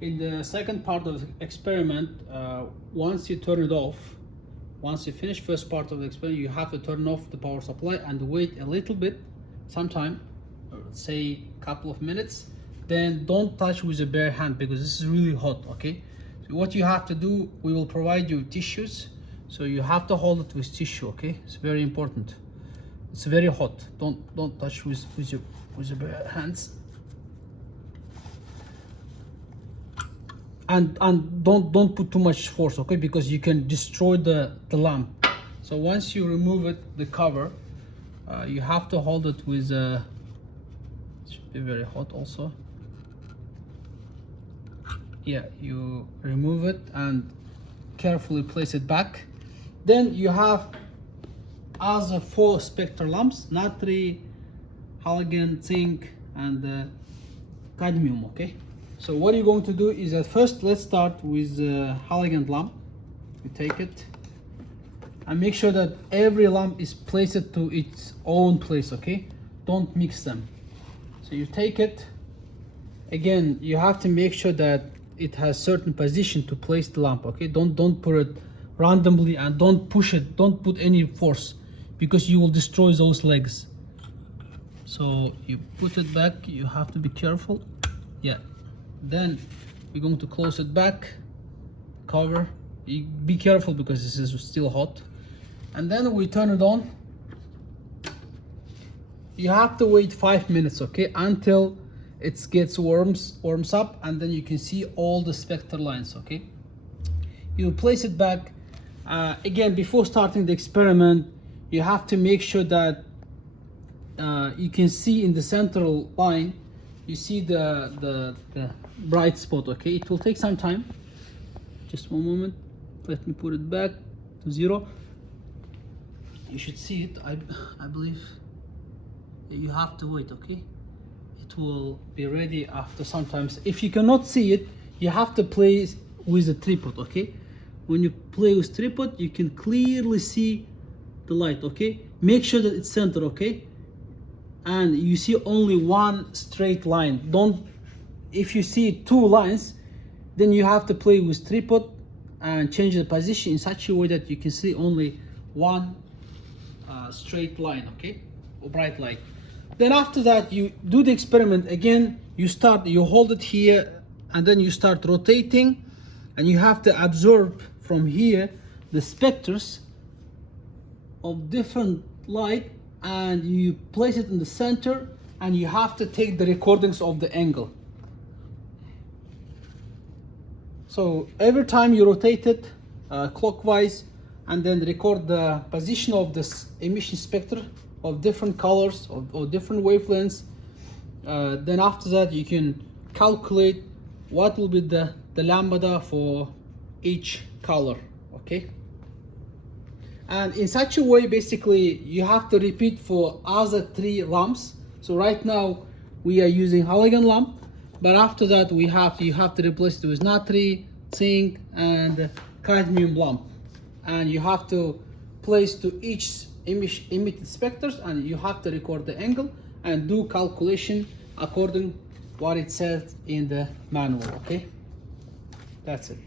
In the second part of the experiment, once you turn it off, once you finish first part of the experiment, you have to turn off the power supply and wait a little bit, sometime, say a couple of minutes. Then don't touch with a bare hand because this is really hot, okay? So what you have to do, we will provide you tissues. So you have to hold it with tissue, okay? It's very important. It's very hot. Don't touch with your bare hands. And don't put too much force, okay? Because you can destroy the lamp. So once you remove it, the cover, you have to hold it with it should be very hot also. Yeah, you remove it and carefully place it back. Then you have other 4 spectral lamps: natri, halogen, zinc, and cadmium, okay? So what you're going to do is at first, let's start with the halogen lamp. You take it and make sure that every lamp is placed to its own place, okay? Don't mix them. So you take it. Again, you have to make sure that it has certain position to place the lamp, okay? Don't put it randomly, and don't push it. Don't put any force because you will destroy those legs. So you put it back. You have to be careful. Yeah. Then we're going to close it back, cover. Be careful because this is still hot. And then we turn it on. You have to wait 5 minutes, okay, until it gets warms up, and then you can see all the spectral lines, okay? You place it back. Again, before starting the experiment, you have to make sure that you can see in the central line, you see the bright spot, okay? It will take some time. Just one moment. Let me put it back to 0. You should see it. I believe you have to wait, okay? It will be ready after sometimes. If you cannot see it, you have to play with a tripod, okay? When you play with tripod, you can clearly see the light, okay? Make sure that it's center, okay? And you see only one straight line. If you see 2 lines, then you have to play with tripod and change the position in such a way that you can see only one straight line, okay, or bright light. Then after that, you do the experiment again. You hold it here, and then you start rotating, and you have to absorb from here the specters of different light, and you place it in the center, and you have to take the recordings of the angle. So every time you rotate it clockwise, and then record the position of this emission spectra of different colors or different wavelengths. Then after that, you can calculate what will be the lambda for each color, okay? And in such a way, basically, you have to repeat for other 3 lamps. So right now we are using halogen lamp, but after that you have to replace it with natri, zinc, and cadmium lamp. And you have to place to each emitted specters, and you have to record the angle and do calculation according what it says in the manual, okay? That's it.